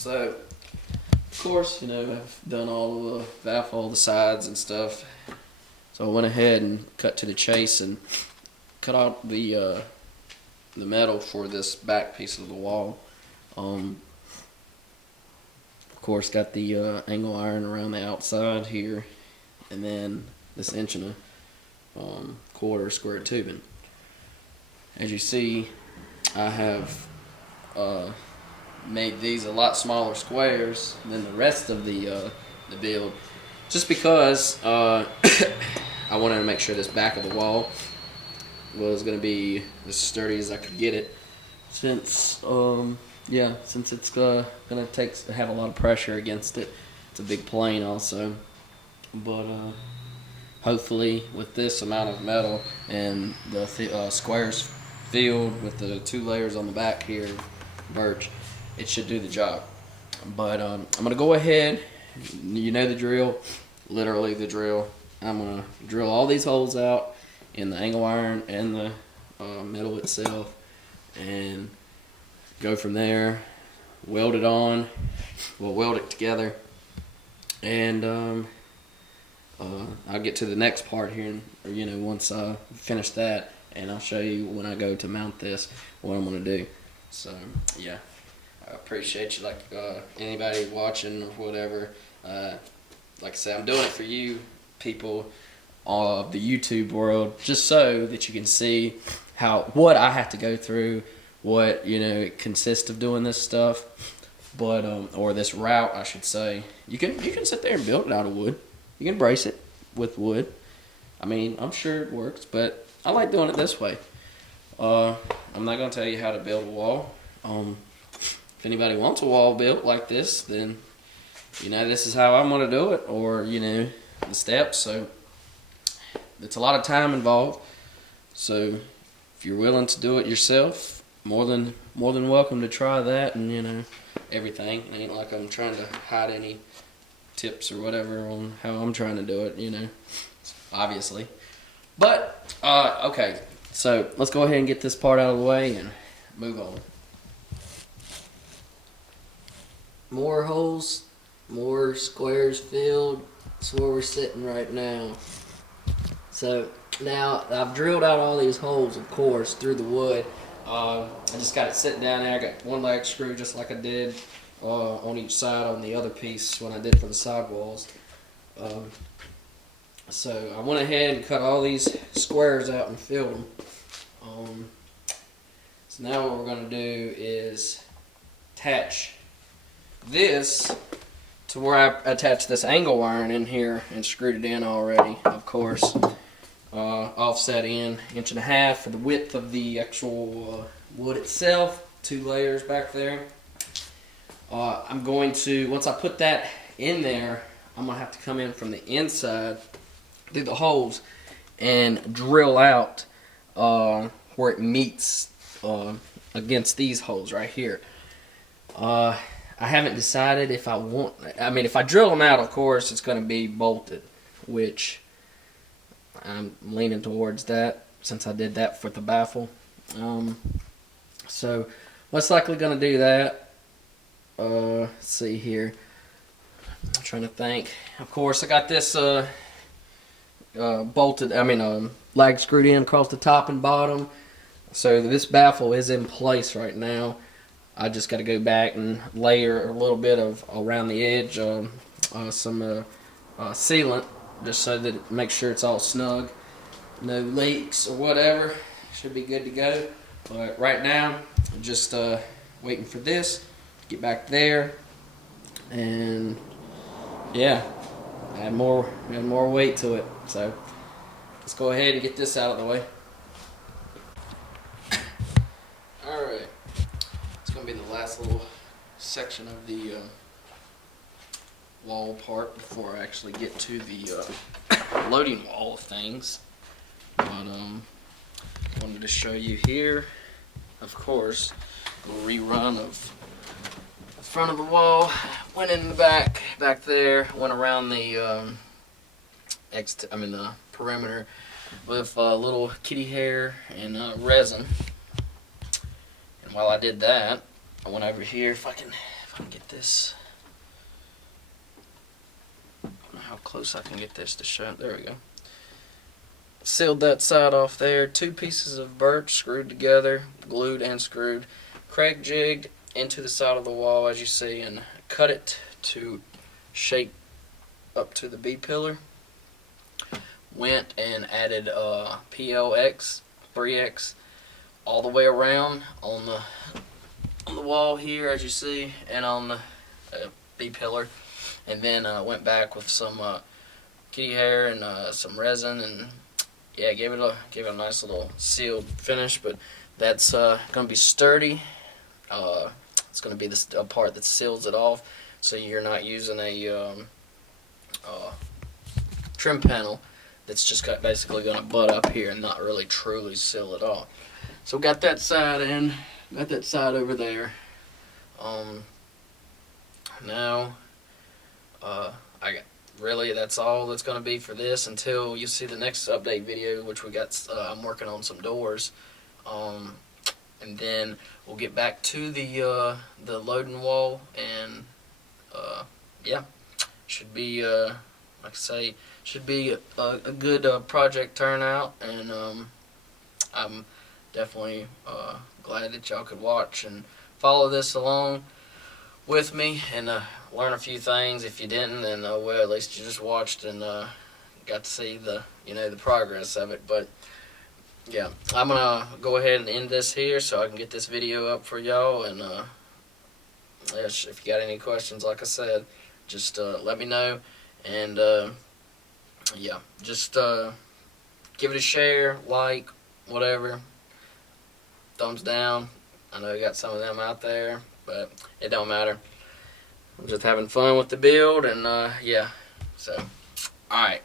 So, of course, you know, I've done all the sides and stuff. So I went ahead and cut to the chase and cut out the metal for this back piece of the wall. Of course, got the angle iron around the outside here, and then this 1.25 inch square tubing. As you see, I have made these a lot smaller squares than the rest of the build, just because I wanted to make sure this back of the wall was going to be as sturdy as I could get it, since since it's going to have a lot of pressure against it. It's a big plane also, but hopefully with this amount of metal and the squares filled with the 2 layers on the back here, birch, it should do the job. But I'm going to go ahead, you know the drill, literally the drill. I'm going to drill all these holes out in the angle iron and the metal itself, and go from there, weld it on, we'll weld it together, and I'll get to the next part here, once I finish that, and I'll show you when I go to mount this what I'm going to do. So yeah, I appreciate you, anybody watching or whatever. Like I said, I'm doing it for you people of the YouTube world, just so that you can see what I have to go through, what it consists of doing this stuff, but or this route, I should say. You can sit there and build it out of wood. You can brace it with wood. I mean, I'm sure it works, but I like doing it this way. I'm not going to tell you how to build a wall. If anybody wants a wall built like this, then this is how I'm going to do it, or the steps. So it's a lot of time involved. So if you're willing to do it yourself, more than welcome to try that, and everything. It ain't like I'm trying to hide any tips or whatever on how I'm trying to do it, obviously. But okay, so let's go ahead and get this part out of the way and move on. More holes, more squares filled. That's where we're sitting right now. So now I've drilled out all these holes, of course, through the wood. I just got it sitting down there. I got 1 leg screw just like I did on each side on the other piece when I did for the sidewalls. So I went ahead and cut all these squares out and filled them. So now what we're going to do is attach this to where I attached this angle iron in here and screwed it in already, of course. Offset in 1.5 inches for the width of the actual wood itself. 2 layers back there. I'm going to, once I put that in there, I'm going to have to come in from the inside through the holes and drill out where it meets against these holes right here. I haven't decided if I want, if I drill them out, of course, it's going to be bolted, which I'm leaning towards that since I did that for the baffle. So most likely going to do that. Let's see here. I'm trying to think. Of course, I got this bolted, lag screwed in across the top and bottom. So this baffle is in place right now. I just got to go back and layer a little bit of around the edge some sealant, just so that it makes sure it's all snug, no leaks or whatever. Should be good to go. But right now, I'm just waiting for this to get back there, and yeah, add more weight to it. So let's go ahead and get this out of the way. All right, it's gonna be the last little section of the wall part before I actually get to the loading wall of things. But I wanted to show you here, of course, a rerun of the front of the wall. Went in the back there, went around the the perimeter with little kitty hair and resin. And while I did that, I went over here. If I can get this. I don't know how close I can get this to show. There we go. Sealed that side off there. 2 pieces of birch screwed together, glued and screwed, crack jigged into the side of the wall as you see, and cut it to shape up to the B pillar. Went and added PLX 3X all the way around on the wall here as you see, and on the B pillar, and then went back with some kitty hair and some resin, and yeah, gave it a nice little sealed finish. But that's gonna be sturdy. It's gonna be a part that seals it off, so you're not using a trim panel that's just basically gonna butt up here and not really truly seal it off. So got that side in, got that side over there. Now really that's all that's going to be for this until you see the next update video, which we got. I'm working on some doors, and then we'll get back to the loading wall, and yeah, should be like I say, should be a good project turnout, and I'm definitely glad that y'all could watch and follow this along with me and learn a few things. If you didn't, then well, at least you just watched and got to see the the progress of it. But yeah, I'm gonna go ahead and end this here so I can get this video up for y'all. And if you got any questions, like I said, just let me know. And yeah, just give it a share, like, whatever, thumbs down. I know you got some of them out there, but it don't matter. I'm just having fun with the build, and yeah, so alright.